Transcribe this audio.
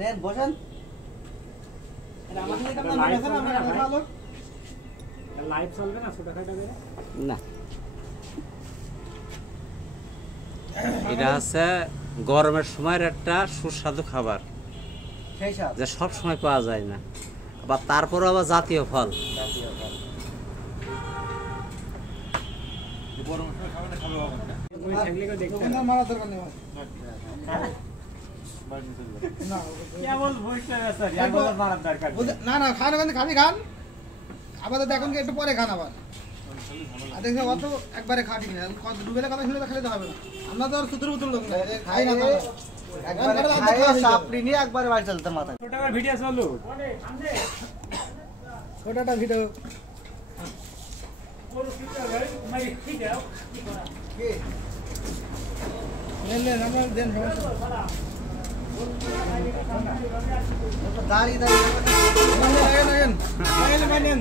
নেন বসেন। লাইভ চলবে না ছোটখাটো করে? না, এটা হচ্ছে গরমের সময়ের একটা সুস্বাদু খাবার, সেই সাথ যা সব সময় পাওয়া যায় না, আবার তারপরও আবার জাতীয় ফল। জাতীয় ফল। ওই ছাগলিকে দেখতে না মারা দরকার নেই না কেবল ভুইটা স্যার ইয়াগুলো মারার দরকার নেই। না না খান ওখানে খাবি খান আপাতত এখন কি একটু পরে খান আবার আর দেখছি অত একবারে খাটি না ডুবেলে কথা শুনে তো খেলে তো হবে না আমরা তো আর সুতর উতর লোক না খাই না তো। একবারে খাইয়ে চাপড়ি নিয়ে একবারে বাড়ি চলতে মাথায়। ছোটখাটো ভিডিও চালু ছোটটা ভিডিও নেন নেন আমরা দেন সমস্যা দাঁড়িয়ে দাঁড়িয়ে নেন নেন নেন